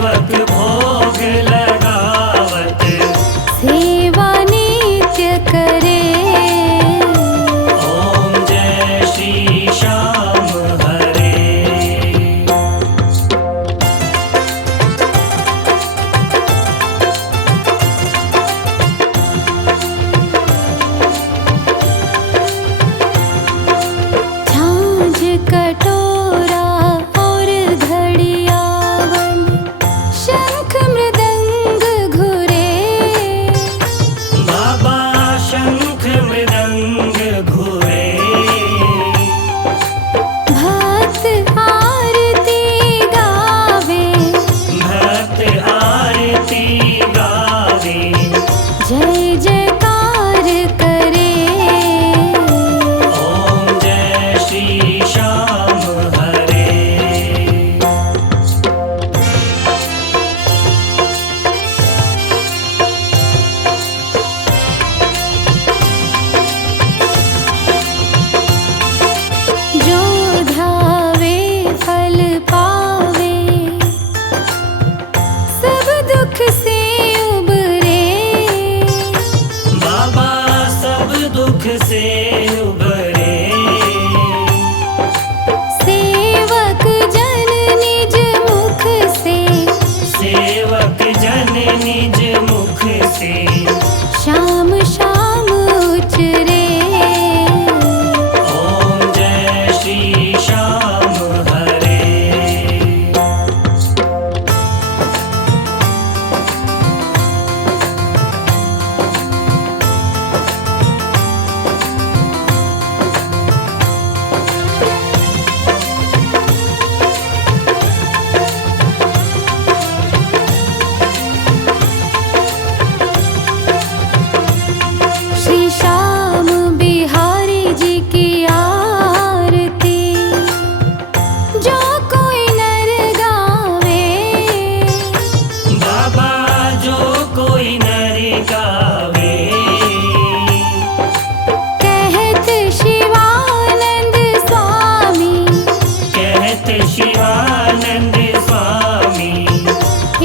सेवक भोग लगावत सेवा नित्य करे। ओम जय श्री श्याम हरे। झांझ कटोरा और घड़ियावन, शंख मृदंग घुरे। बाबा शंख मृदंग घुरे। भक्त आरती गावे, भक्त आरती गावे। जय जयकार करे। ओम जय श्री श्याम हरे। जो ध्यावे फल पावे, सब दुख से उबरे। बाबा सब दुख से उबरे। सेवक जन निज मुख से, सेवक जन निज मुख से शाम शाम उचरे। ओम जय श्री श्याम हरे। श्री श्याम बिहारी जी की आरती, जो कोई नर गावे। बाबा जो कोई नर गावे। कहत शिवानंद स्वामी, कहत शिवानंद स्वामी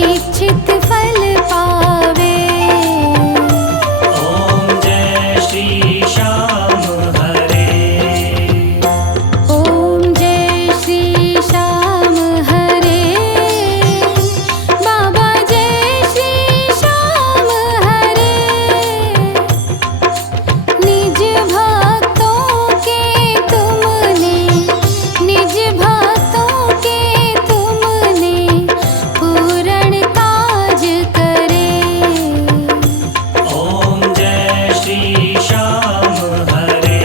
इच्छित फल पावे। ओम जय श्री श्याम हरे। ओम जय श्री श्याम हरे। बाबा जय श्री श्याम हरे। निज भक्तों के तुमने, निज भक्तों के तुमने पूर्ण काज करे। ओम जय श्री श्याम हरे।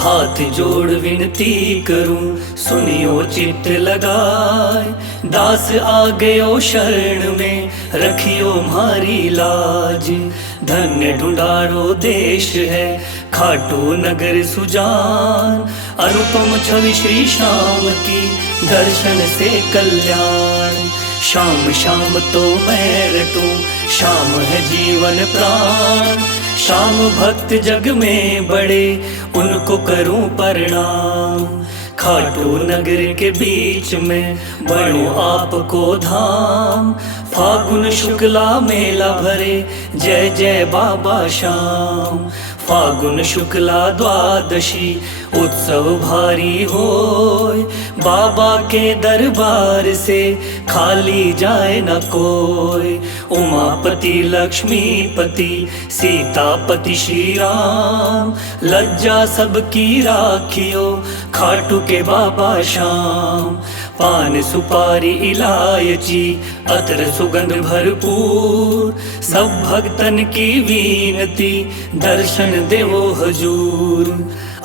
हाथ जोड़ विनती करूं सुनियो चित्त लगाए। दास आ गयो शरण में रखियो म्हारी लाज। धन्य ढूंढारो देश है खाटू नगर सुजान। अनुपम छवि श्री श्याम की दर्शन से कल्याण। शाम शाम तो मैं रटूं शाम है जीवन प्राण। शाम भक्त जग में बड़े उनको करूं प्रणाम। खाटू नगर के बीच में बनो आपको धाम। फागुन शुक्ला मेला भरे जय जय बाबा श्याम। फागुन शुक्ला द्वादशी उत्सव भारी होय। बाबा के दरबार से खाली जाए न कोई। उमापति लक्ष्मीपति सीतापति श्री राम। लज्जा सबकी राखियो खाटू के बाबा श्याम। पान सुपारी इलायची अतर सुगंध भरपूर। सब भक्तन की विनती दर्शन देवो हजूर।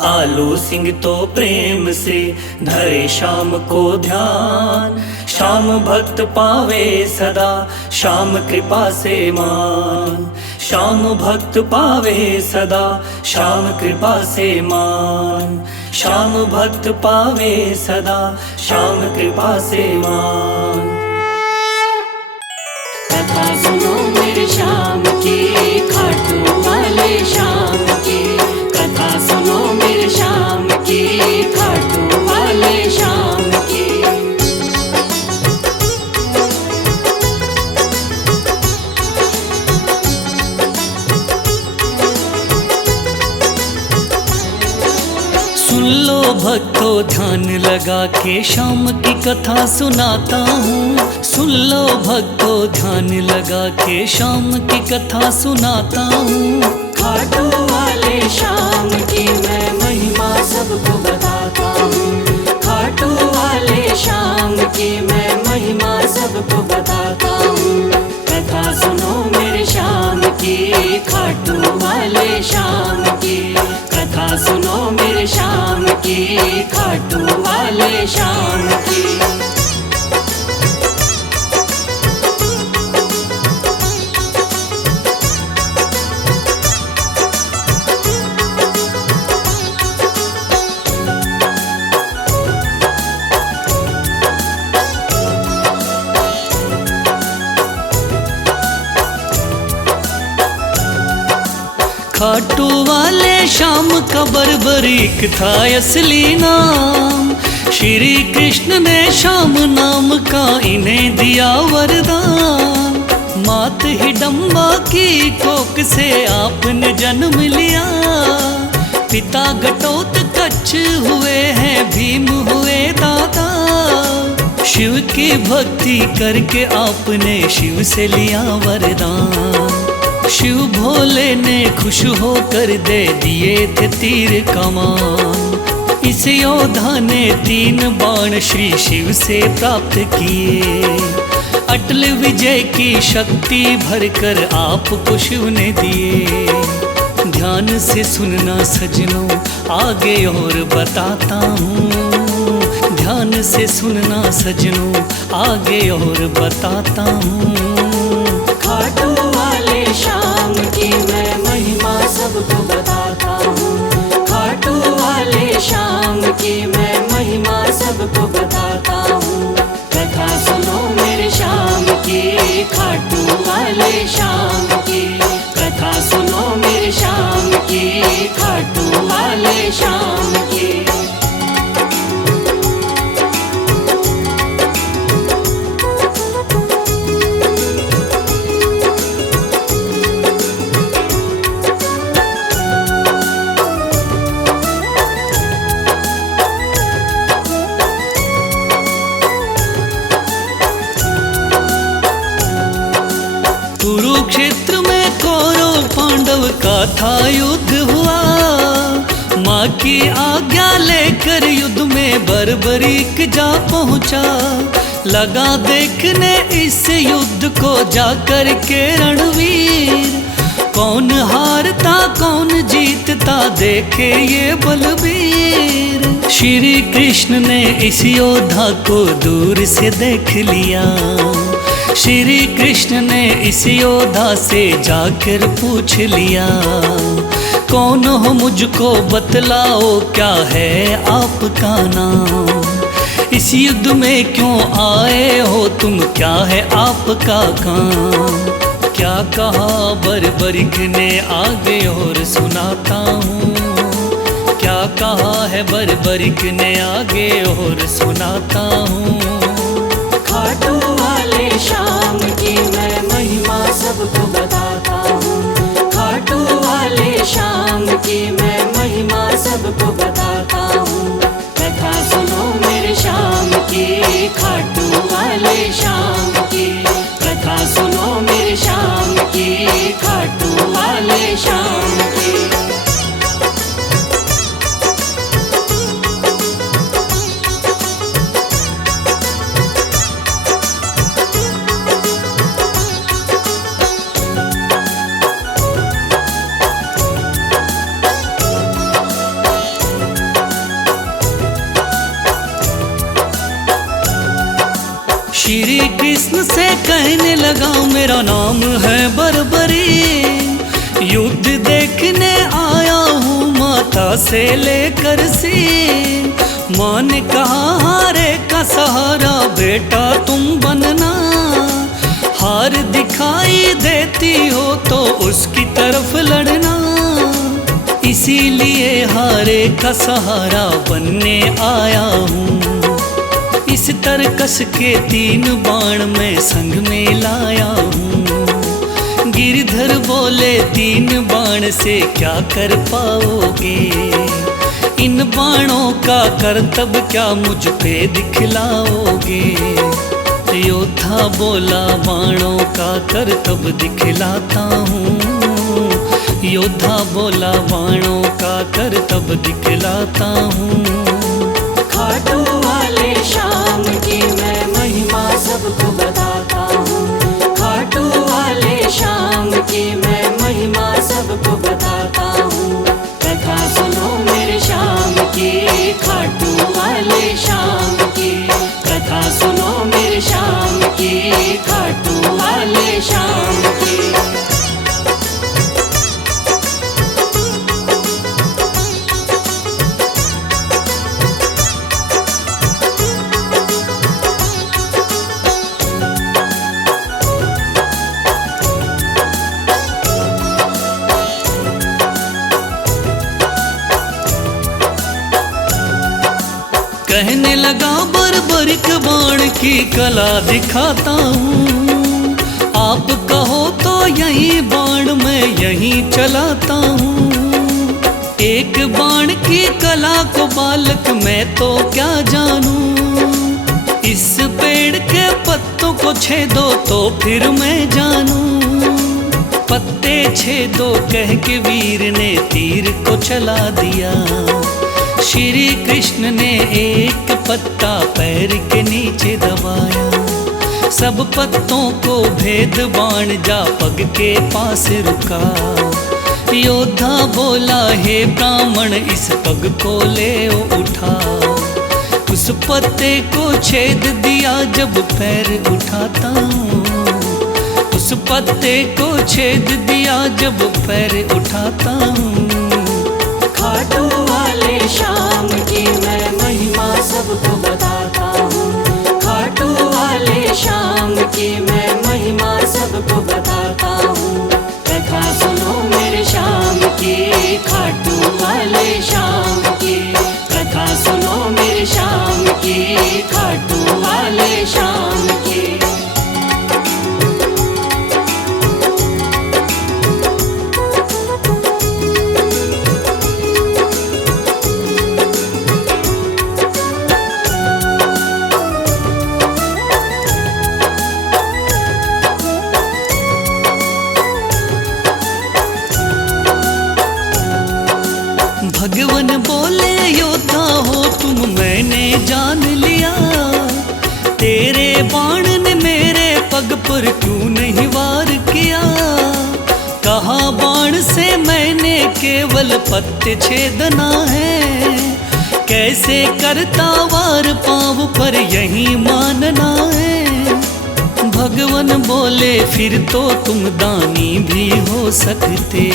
आलू सिंह तो प्रेम से धरे शाम को ध्यान। श्याम भक्त पावे सदा श्याम कृपा से मान। श्याम भक्त पावे सदा श्याम कृपा से मान। श्याम भक्त पावे सदा श्याम कृपा से मान। कथा सुनो मेरे श्याम की खाटू वाले श्याम की। कथा सुनो मेरे श्याम की खाटू वाले श्याम की। भक्तों ध्यान लगा के श्याम की कथा सुनाता हूँ। सुन लो भक्तों ध्यान लगा के श्याम की कथा सुनाता हूँ। खाटू वाले श्याम की मैं महिमा सबको बताता हूँ। खाटू वाले श्याम की मैं महिमा सबको बताता हूँ। कथा सुनो मेरे श्याम की, खाटू वाले श्याम की। कथा सुनो मेरे श्याम की, खाटू वाले श्याम की। खाटू वाले श्याम का बर्बरीक था असली नाम। श्री कृष्ण ने श्याम नाम का इन्हें दिया वरदान। मात हिडम्बा की कोख से आपने जन्म लिया। पिता घटोत्कच हुए हैं, भीम हुए दादा। शिव की भक्ति करके आपने शिव से लिया वरदान। शिव भोले ने खुश होकर दे दिए थे तीर कमान। इस योद्धा ने 3 बाण श्री शिव से प्राप्त किए। अटल विजय की शक्ति भरकर आपको शिव ने दिए। ध्यान से सुनना सजनों, आगे और बताता हूँ। ध्यान से सुनना सजनों, आगे और बताता हूँ। खाटू वाले श्याम की मैं महिमा सबको बताता हूँ। खाटू वाले श्याम की मैं महिमा सबको बताता हूँ। कथा सुनो मेरे श्याम की, खाटू वाले श्याम की। कथा सुनो मेरे श्याम की, खाटू वाले श्याम की। कुरुक्षेत्र में कौरव पांडव का था युद्ध हुआ। माँ की आज्ञा लेकर युद्ध में बर्बरीक जा पहुँचा। लगा देखने इस युद्ध को जाकर के रणवीर। कौन हारता कौन जीतता देखे ये बलबीर। श्री कृष्ण ने इस योद्धा को दूर से देख लिया। श्री कृष्ण ने इस योद्धा से जाकर पूछ लिया। कौन हो मुझको बतलाओ, क्या है आपका नाम। इस युद्ध में क्यों आए हो तुम, क्या है आपका काम। क्या कहा बर्बरीक ने आगे और सुनाता हूँ। क्या कहा है बर्बरीक ने आगे और सुनाता हूँ। खाटू वाले श्याम की मैं महिमा सबको बताता हूँ। खाटू वाले श्याम की मैं महिमा सबको बताता हूँ। कथा सुनो मेरे श्याम की, खाटू वाले श्याम की। कथा सुनो मेरे श्याम की, खाटू वाले श्याम की। श्री कृष्ण से कहने लगा मेरा नाम है बर्बरी। युद्ध देखने आया हूँ माता से लेकर सीन। माँ ने कहा हारे का सहारा बेटा तुम बनना। हार दिखाई देती हो तो उसकी तरफ लड़ना। इसीलिए हारे का सहारा बनने आया हूँ। इस तरकस के 3 बाण मैं संग में लाया हूँ। गिरधर बोले 3 बाण से क्या कर पाओगे। इन बाणों का करतब क्या मुझ पे दिखलाओगे? योद्धा बोला बाणों का करतब दिखलाता हूँ। योद्धा बोला बाणों का करतब दिखलाता हूँ। खाटू वाले शाम की मैं महिमा सबको बताता हूँ। खाटू वाले शाम की मैं महिमा सबको बताता हूँ। कथा सुनो मेरे शाम की, खाटू वाले शाम की। कथा सुनो मेरे शाम की, खाटू वाले शाम की। कहने लगा बर्बरिक बाण की कला दिखाता हूँ। आप कहो तो यही बाण मैं यहीं चलाता हूँ। एक बाण की कला को बालक मैं तो क्या जानूं। इस पेड़ के पत्तों को छेदो तो फिर मैं जानूं। पत्ते छेदो कह के वीर ने तीर को चला दिया। श्री कृष्ण ने एक पत्ता पैर के नीचे दबाया। सब पत्तों को भेद बाण जा पग के पास रुका। योद्धा बोला हे ब्राह्मण इस पग को ले उठा। उस पत्ते को छेद दिया जब पैर उठाता हूँ। उस पत्ते को छेद दिया जब पैर उठाता हूँ। खाटू वाले शाम की मैं महिमा सबको बताता हूँ। खाटू वाले शाम की मैं महिमा सबको बताता हूँ। कथा सुनो मेरे शाम की, खाटू वाले शाम की। कथा सुनो मेरे शाम की, खाटू वाले शाम की। भगवान बोले योद्धा हो तुम मैंने जान लिया। तेरे बाण ने मेरे पग पर क्यों नहीं वार किया। कहा बाण से मैंने केवल पत्ते छेदना है। कैसे करता वार पाँव पर यही मानना है। भगवान बोले फिर तो तुम दानी भी हो सकते।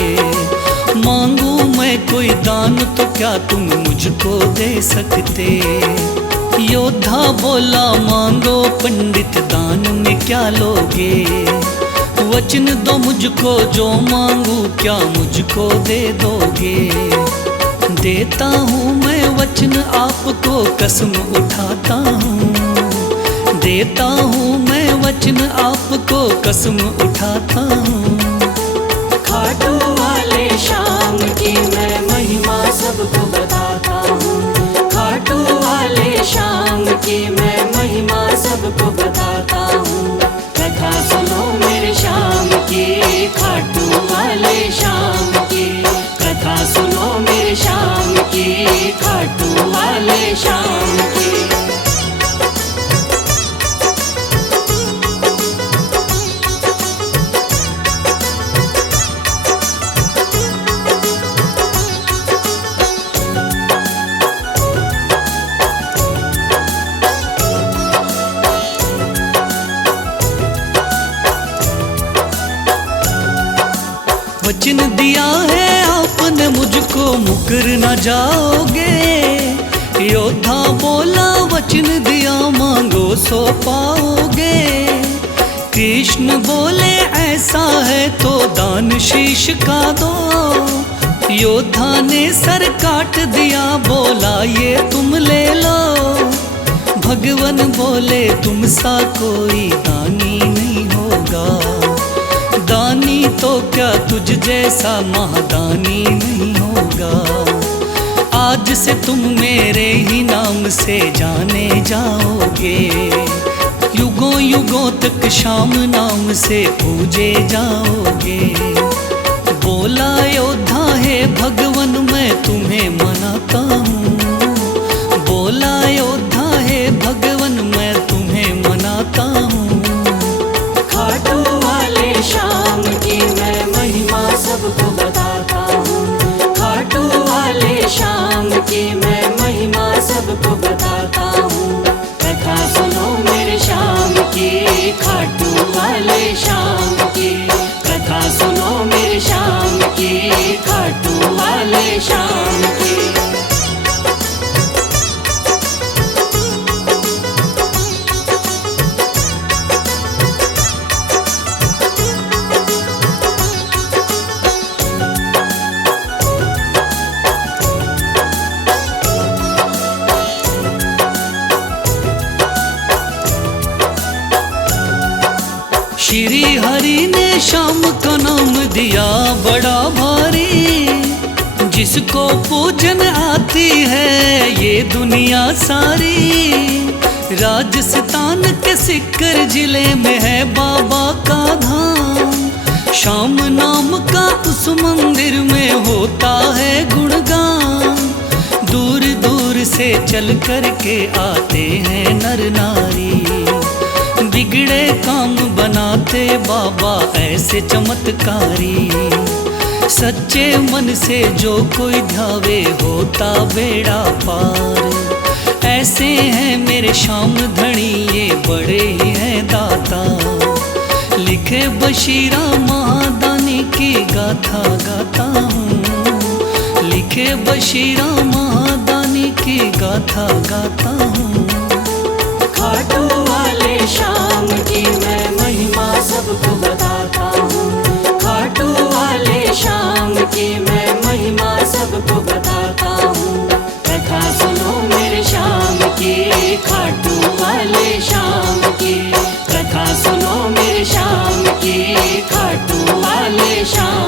मांगू मैं कोई दान तो क्या तुम मुझको दे सकते। योद्धा बोला मांगो पंडित दान में क्या लोगे। वचन दो मुझको जो मांगू क्या मुझको दे दोगे। देता हूँ मैं वचन आपको कसम उठाता हूँ। देता हूँ मैं वचन आपको कसम उठाता हूँ। खाटू वाले शाम की मैं महिमा सबको बताता हूँ। खाटू वाले शाम की मैं महिमा सबको बताता हूँ। कथा सुनो मेरे शाम की, खाटू वाले शाम की। कथा सुनो मेरे शाम की, खाटू वाले शाम की। वचन दिया है आपने मुझको मुकर न जाओगे। योद्धा बोला वचन दिया मांगो सो पाओगे। कृष्ण बोले ऐसा है तो दान शीश का दो। योद्धा ने सर काट दिया बोला ये तुम ले लो। भगवान बोले तुम सा कोई दानी नहीं होगा। तो क्या तुझ जैसा महादानी नहीं होगा। आज से तुम मेरे ही नाम से जाने जाओगे, युगों युगों तक श्याम नाम से पूजे जाओगे। बोला योद्धा है भगवन मैं तुम्हें मनाता हूँ, बोला योद्धा है भगवन मैं तुम्हें मनाता हूँ। खाटू वाले श्याम की मैं महिमा सबको बताता हूँ, खाटू वाले श्याम की मैं महिमा सबको बताता हूँ। कथा सुनो मेरे श्याम की, खाटू वाले श्याम की, कथा सुनो मेरे श्याम की, खाटू वाले श्याम की। श्री हरि ने श्याम का नाम दिया बड़ा भारी, जिसको पूजन आती है ये दुनिया सारी। राजस्थान के सिक्कर जिले में है बाबा का धाम, श्याम नाम का उस मंदिर में होता है गुणगान। दूर दूर से चल कर के आते हैं नर नारी, बिगड़े काम बनाते बाबा ऐसे चमत्कारी। सच्चे मन से जो कोई ध्यावे होता बेड़ा पार। ऐसे हैं मेरे श्याम धनी ये बड़े ही हैं दाता, लिखे बशीरा महादानी की गाथा गाता हूँ, लिखे बशीरा महादानी की गाथा गाता हूँ। खाटू वाले श्याम की मैं महिमा सबको बताता हूँ, खाटू वाले श्याम की मैं महिमा सबको बताता हूँ। कथा सुनो मेरे श्याम की, खाटू वाले श्याम की, कथा सुनो मेरे श्याम की, खाटू वाले श्याम